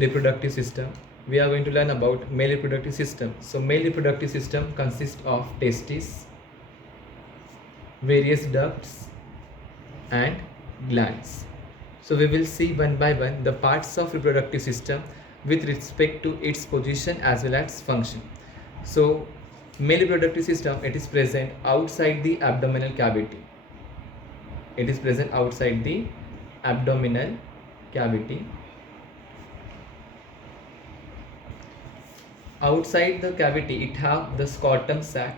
reproductive system. We are going to learn about male reproductive system. So male reproductive system consists of testes, various ducts and glands. So we will see one by one the parts of reproductive system with respect to its position as well as function. So male reproductive system, it is present outside the abdominal cavity. It is present outside the abdominal cavity. Outside the cavity, it have the scrotum sac.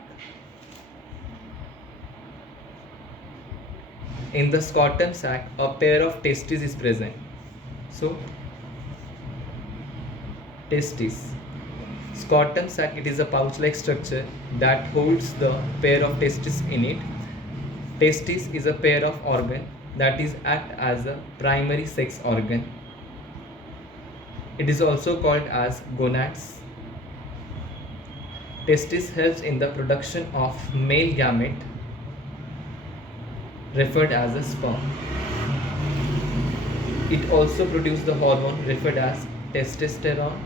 In the scrotum sac, a pair of testes is present. So, testis. Scrotum sac, it is a pouch-like structure that holds the pair of testes in it. Testis is a pair of organ that is act as a primary sex organ. It is also called as gonads. Testis helps in the production of male gamete referred as a sperm. It also produces the hormone referred as testosterone.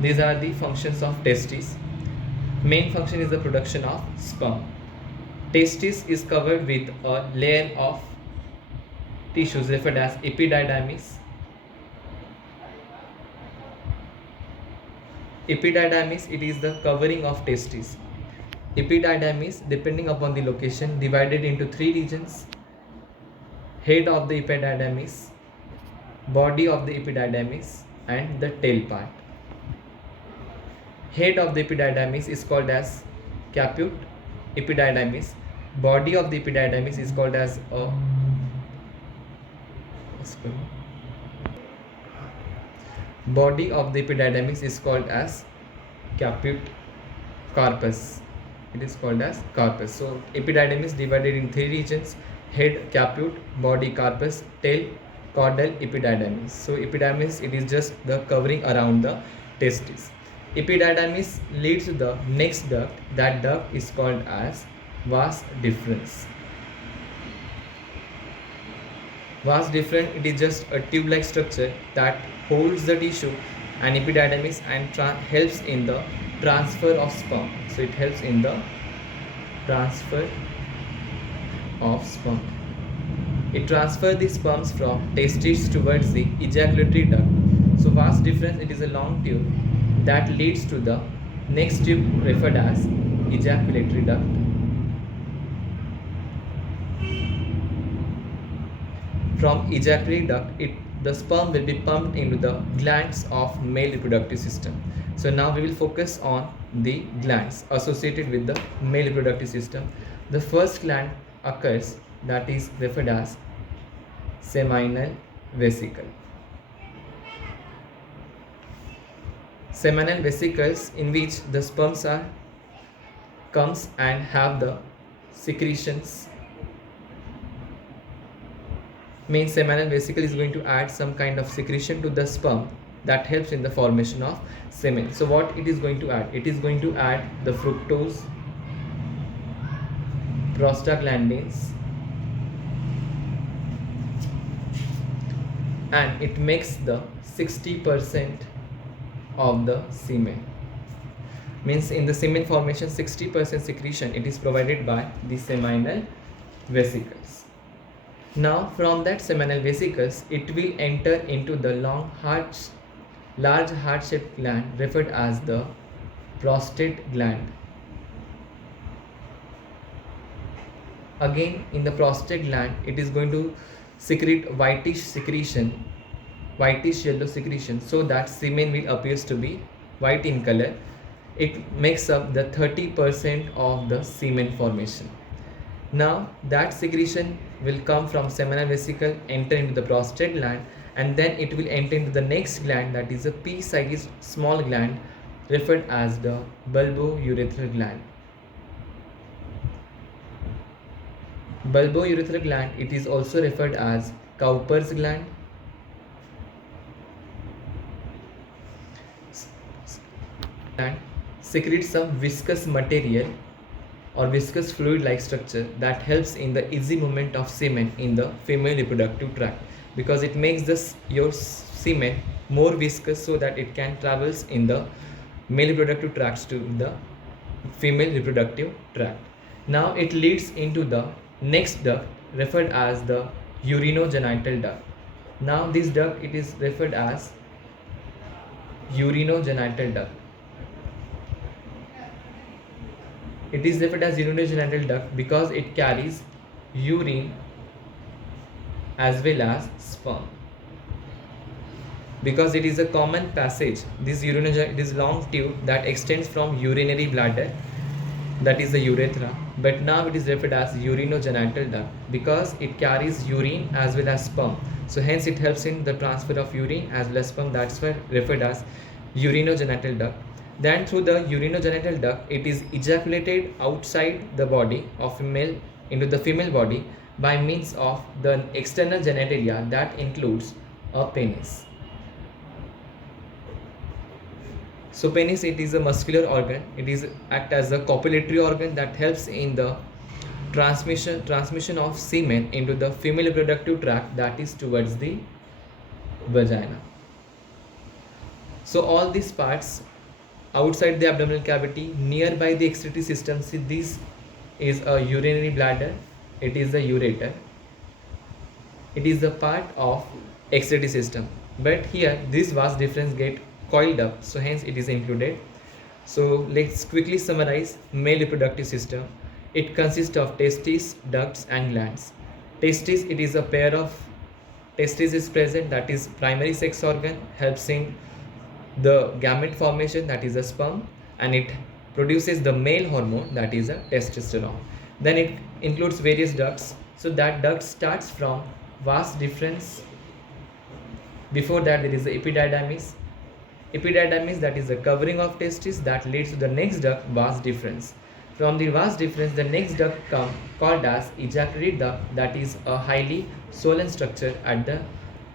These are the functions of testis. Main function is the production of sperm. Testis is covered with a layer of tissues referred as epididymis. Epididymis, it is the covering of testis. Epididymis, depending upon the location, divided into three regions: head of the epididymis, body of the epididymis, and the tail part. Head of the epididymis is called as caput epididymis. Body of the epididymis is called as a body of the epididymis is called as caput carpus. It is called as carpus. So epididymis divided in three regions: head caput, body carpus, tail caudal epididymis. So epididymis, it is just the covering around the testis. Epididymis leads to the next duct. That duct is called as vas deferens. Vas deferens, it is just a tube-like structure that holds the tissue and epididymis and helps in the transfer of sperm. So it helps in the transfer of sperm. It transfers the sperms from testes towards the ejaculatory duct. So vas deferens, it is a long tube that leads to the next tube referred as ejaculatory duct. From ejaculatory duct, the sperm will be pumped into the glands of male reproductive system. So now we will focus on the glands associated with the male reproductive system. The first gland occurs, that is referred as seminal vesicle. Seminal vesicles, in which the sperms comes and have the secretions. Means seminal vesicle is going to add some kind of secretion to the sperm that helps in the formation of semen. So what it is going to add? It is going to add the fructose, prostaglandins, and it makes the 60% of the semen. Means in the semen formation, 60% secretion, it is provided by the seminal vesicles. Now from that seminal vesicles, it will enter into the large heart-shaped gland referred as the prostate gland. Again, in the prostate gland, it is going to secrete whitish yellow secretion, so that semen will appears to be white in color. It makes up the 30% of the semen formation. Now that secretion will come from seminal vesicle, enter into the prostate gland, and then it will enter into the next gland, that is a pea-sized small gland referred as the bulbourethral gland. Bulbourethral gland, it is also referred as Cowper's gland. And secretes some viscous material or viscous fluid like structure that helps in the easy movement of semen in the female reproductive tract. because it makes your semen more viscous so that it can travels in the male reproductive tracts to the female reproductive tract. Now it leads into the next duct referred as the urinogenital duct. Now this duct, it is referred as urinogenital duct. It is referred as urinogenital duct because it carries urine as well as sperm. Because it is a common passage, this long tube that extends from urinary bladder, that is the urethra, but now it is referred as urinogenital duct because it carries urine as well as sperm. So hence it helps in the transfer of urine as well as sperm. That's why referred as urinogenital duct. Then through the urinogenital duct, it is ejaculated outside the body of female into the female body by means of the external genitalia that includes a penis. So penis, it is a muscular organ. It is act as a copulatory organ that helps in the transmission of semen into the female reproductive tract, that is towards the vagina. So all these parts outside the abdominal cavity, nearby the excretory system, see this is a urinary bladder, it is the ureter, it is the part of excretory system, but here this vas deferens get coiled up, so hence it is included. So let's quickly summarize male reproductive system. It consists of testes, ducts and glands. Testis, it is a pair of testes is present, that is primary sex organ, helps in the gamete formation, that is a sperm, and it produces the male hormone, that is a testosterone. Then it includes various ducts. So that duct starts from vas deferens. Before that there is the epididymis. Epididymis, that is the covering of testis, that leads to the next duct, vas deferens. From the vas deferens, the next duct called as ejaculatory duct, that is a highly swollen structure at the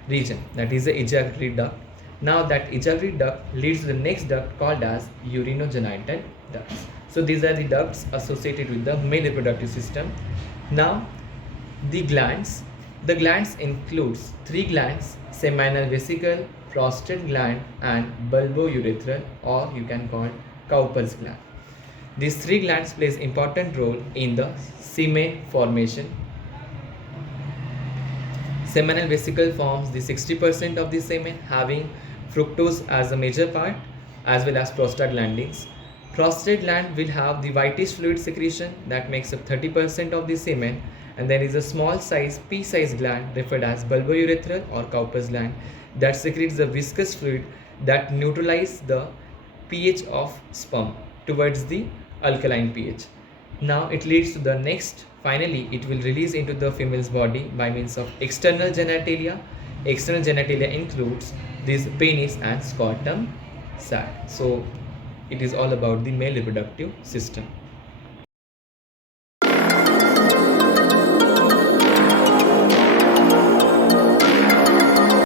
region, that is the ejaculatory duct. Now that ejaculatory duct leads to the next duct called as urinogenital ducts. So these are the ducts associated with the male reproductive system. Now the glands. The glands includes 3 glands: seminal vesicle, prostate gland and bulbourethral, or you can call Cowper's gland. These 3 glands plays important role in the semen formation. Seminal vesicle forms the 60% of the semen, having fructose as a major part as well as prostaglandins. Prostate gland will have the whitish fluid secretion that makes up 30% of the semen, and there is a small size pea-sized gland referred as bulbourethral or Cowper's gland that secretes the viscous fluid that neutralizes the pH of sperm towards the alkaline pH. Now it leads to the next, finally it will release into the female's body by means of external genitalia. External genitalia includes this penis and scrotum sac. So it is all about the male reproductive system.